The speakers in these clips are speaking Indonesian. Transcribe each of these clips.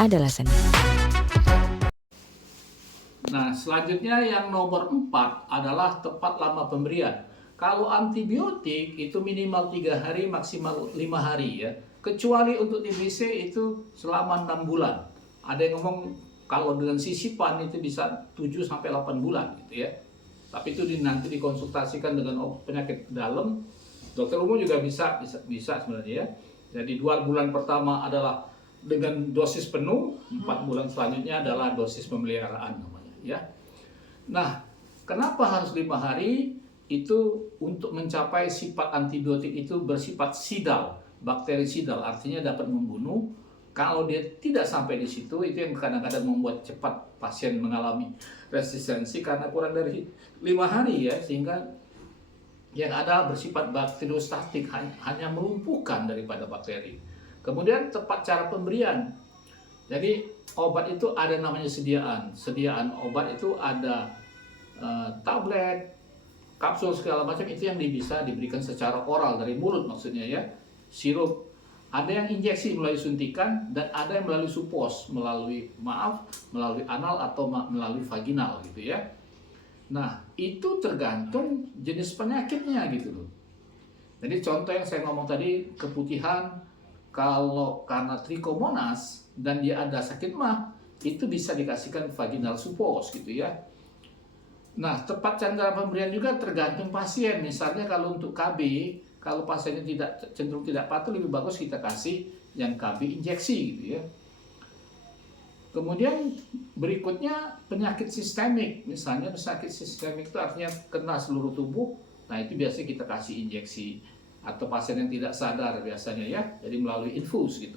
adalah seni. Nah, selanjutnya yang nomor 4 adalah tepat lama pemberian. Kalau antibiotik itu minimal 3 hari, maksimal 5 hari ya. Kecuali untuk TBC itu selama 6 bulan. Ada yang ngomong kalau dengan sisipan itu bisa 7 sampai 8 bulan gitu ya. Tapi itu nanti dikonsultasikan dengan penyakit dalam. Dokter umum juga bisa sebenarnya ya. Jadi 2 bulan pertama adalah dengan dosis penuh, 4 bulan selanjutnya adalah dosis pemeliharaan namanya ya. Nah, kenapa harus 5 hari? Itu untuk mencapai sifat antibiotik itu bersifat sidal, bakterisidal, artinya dapat membunuh. Kalau dia tidak sampai di situ, itu yang kadang-kadang membuat cepat pasien mengalami resistensi karena kurang dari 5 hari ya, sehingga yang ada bersifat bakteriostatik, hanya melumpuhkan daripada bakteri. Kemudian tepat cara pemberian. Jadi obat itu ada namanya sediaan obat itu ada tablet, kapsul segala macam, itu yang bisa diberikan secara oral dari mulut maksudnya ya, sirup. Ada yang injeksi melalui suntikan dan ada yang melalui supos, melalui anal atau melalui vaginal gitu ya. Nah, itu tergantung jenis penyakitnya gitu loh. Jadi contoh yang saya ngomong tadi, keputihan, kalau karena trichomonas dan dia ada sakit mah, itu bisa dikasihkan vaginal supos gitu ya. Nah, tepat cara pemberian juga tergantung pasien. Misalnya kalau untuk KB, kalau pasiennya cenderung tidak patuh, lebih bagus kita kasih yang KB injeksi gitu ya. Kemudian berikutnya penyakit sistemik. Misalnya penyakit sistemik itu artinya kena seluruh tubuh. Nah, itu biasanya kita kasih injeksi, atau pasien yang tidak sadar biasanya ya, jadi melalui infus gitu.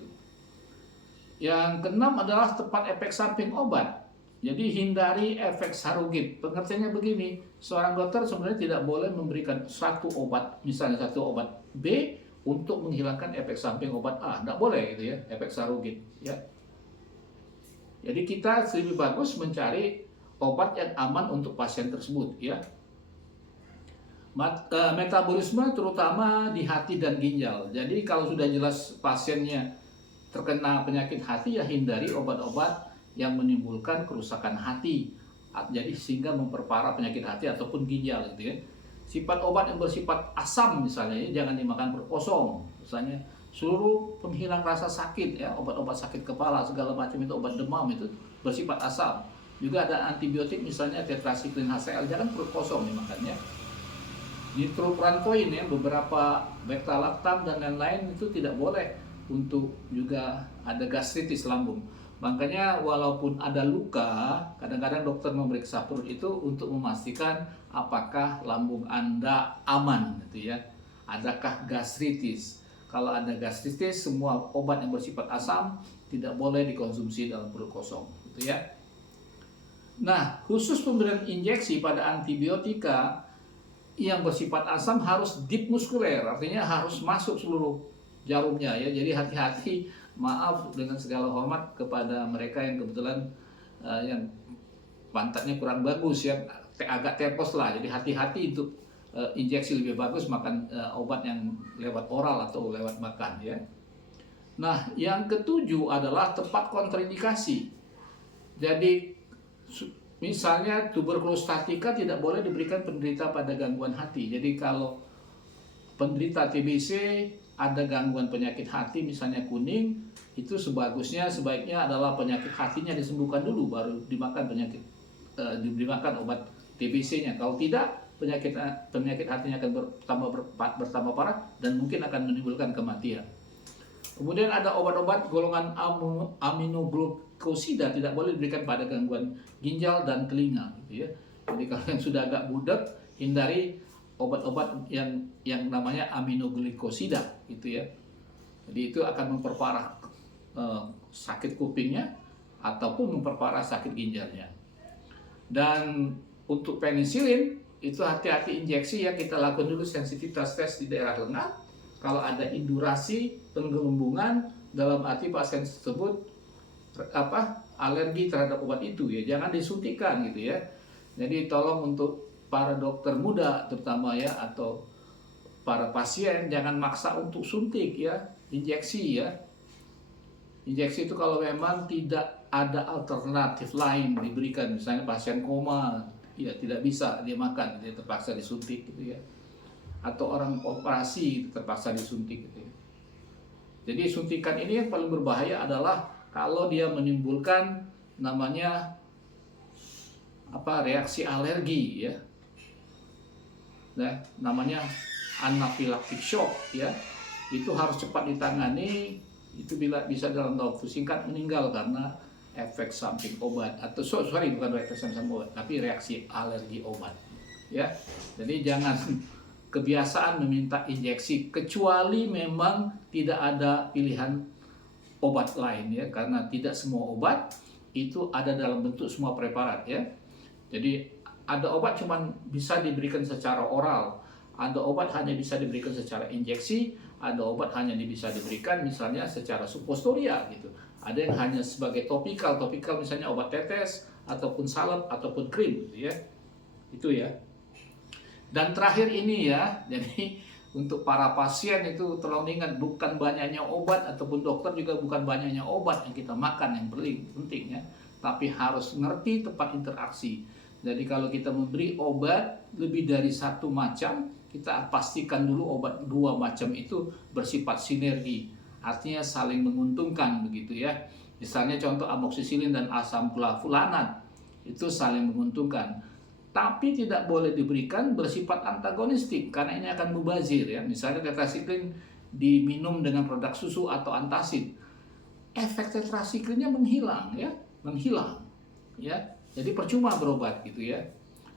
Yang keenam adalah tepat efek samping obat. Jadi hindari efek sarogit. Pengertiannya begini, seorang dokter sebenarnya tidak boleh memberikan satu obat, misalnya satu obat B untuk menghilangkan efek samping obat A. Tidak boleh gitu ya, efek sarogit ya. Jadi kita lebih bagus mencari obat yang aman untuk pasien tersebut ya. Metabolisme terutama di hati dan ginjal. Jadi kalau sudah jelas pasiennya terkena penyakit hati, ya hindari obat-obat yang menimbulkan kerusakan hati, jadi sehingga memperparah penyakit hati ataupun ginjal gitu ya. Sifat obat yang bersifat asam misalnya ya, jangan dimakan perut kosong. Misalnya seluruh penghilang rasa sakit ya, obat-obat sakit kepala segala macam itu, obat demam itu bersifat asam. Juga ada antibiotik misalnya tetrasiklin HCl, jangan perut kosong dimakannya. Nitrofurantoin ya, beberapa beta-lactam dan lain-lain itu tidak boleh, untuk juga ada gastritis lambung. Makanya walaupun ada luka, kadang-kadang dokter memeriksa perut itu untuk memastikan apakah lambung Anda aman gitu ya. Adakah gastritis? Kalau ada gastritis, semua obat yang bersifat asam tidak boleh dikonsumsi dalam perut kosong gitu ya. Nah, khusus pemberian injeksi pada antibiotika yang bersifat asam harus deep muskuler, artinya harus masuk seluruh jarumnya ya. Jadi hati-hati, maaf dengan segala hormat kepada mereka yang kebetulan yang pantatnya kurang bagus ya, agak tepos lah. Jadi hati-hati untuk injeksi, lebih bagus makan obat yang lewat oral atau lewat makan ya. Nah, yang ketujuh adalah tepat kontraindikasi. Jadi misalnya tuberkulostatika tidak boleh diberikan penderita pada gangguan hati. Jadi kalau penderita TBC ada gangguan penyakit hati misalnya kuning, itu sebaiknya adalah penyakit hatinya disembuhkan dulu, baru dimakan dimakan obat TBC-nya. Kalau tidak, penyakit hatinya akan bertambah parah dan mungkin akan menimbulkan kematian. Kemudian ada obat-obat golongan aminoglukosida tidak boleh diberikan pada gangguan ginjal dan telinga gitu ya. Jadi kalau yang sudah agak budak, hindari obat-obat yang namanya aminoglikosida gitu ya. Jadi itu akan memperparah sakit kupingnya ataupun memperparah sakit ginjalnya. Dan untuk penisilin itu hati-hati injeksi ya, kita lakukan dulu sensitivitas tes di daerah lengan. Kalau ada indurasi penggelembungan dalam arti pasien tersebut alergi terhadap obat itu ya, jangan disuntikan gitu ya. Jadi tolong untuk para dokter muda terutama ya, atau para pasien jangan maksa untuk suntik ya, injeksi ya. Injeksi itu kalau memang tidak ada alternatif lain diberikan, misalnya pasien koma, ya tidak bisa dia makan, dia terpaksa disuntik gitu ya. Atau orang operasi terpaksa disuntik gitu ya. Jadi suntikan ini yang paling berbahaya adalah kalau dia menimbulkan namanya reaksi alergi ya. Nah, namanya anaphylactic shock ya. Itu harus cepat ditangani. Itu bisa dalam waktu singkat meninggal karena efek samping obat atau bukan efek samping obat tapi reaksi alergi obat ya. Jadi jangan kebiasaan meminta injeksi kecuali memang tidak ada pilihan obat lain ya, karena tidak semua obat itu ada dalam bentuk semua preparat ya. Jadi ada obat cuman bisa diberikan secara oral, ada obat hanya bisa diberikan secara injeksi, ada obat hanya bisa diberikan misalnya secara suppositoria gitu. Ada yang hanya sebagai topikal misalnya obat tetes ataupun salep ataupun krim gitu ya. Itu ya. Dan terakhir ini ya, jadi untuk para pasien itu tolong ingat, bukan banyaknya obat ataupun dokter juga bukan banyaknya obat yang kita makan yang penting ya, tapi harus ngerti tepat interaksi. Jadi kalau kita memberi obat lebih dari satu macam, kita pastikan dulu obat dua macam itu bersifat sinergi, artinya saling menguntungkan begitu ya. Misalnya contoh amoksisilin dan asam gulafulanat itu saling menguntungkan, tapi tidak boleh diberikan bersifat antagonistik karena ini akan mubazir ya. Misalnya tetrasiklim diminum dengan produk susu atau antacid, efek tetrasiklinnya menghilang ya. Jadi percuma berobat gitu ya.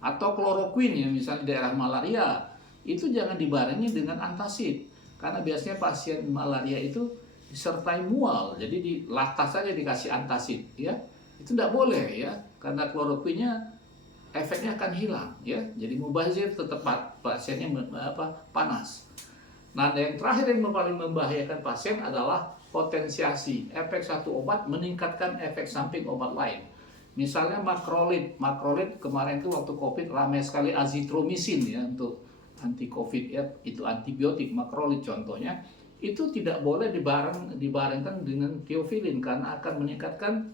Atau kloroquine ya, misalnya di daerah malaria, itu jangan dibarengi dengan antacid karena biasanya pasien malaria itu disertai mual, jadi di latas saja dikasih antacid ya. Itu tidak boleh ya, karena kloroquine-nya efeknya akan hilang ya. Jadi mubazir, tetap pasiennya panas. Nah, yang terakhir yang paling membahayakan pasien adalah potensiasi. Efek satu obat meningkatkan efek samping obat lain. Misalnya makrolid kemarin itu waktu COVID ramai sekali azitromisin ya untuk anti COVID ya, itu antibiotik makrolid contohnya. Itu tidak boleh dibarengkan dengan tiofilin karena akan meningkatkan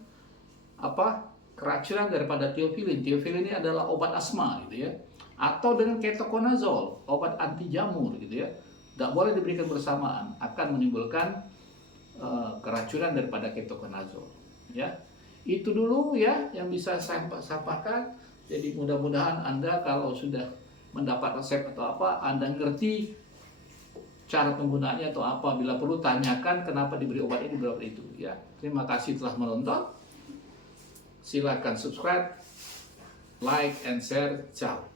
keracunan daripada tiofilin. Tiofilin ini adalah obat asma gitu ya. Atau dengan ketoconazole, obat anti jamur gitu ya. Tidak boleh diberikan bersamaan, akan menimbulkan keracunan daripada ketoconazole ya. Itu dulu ya yang bisa saya sampaikan. Jadi mudah-mudahan Anda kalau sudah mendapat resep atau apa, Anda ngerti cara penggunaannya atau apa. Bila perlu tanyakan kenapa diberi obat ini, berapa itu ya. Terima kasih telah menonton. Silakan subscribe, like, and share. Ciao.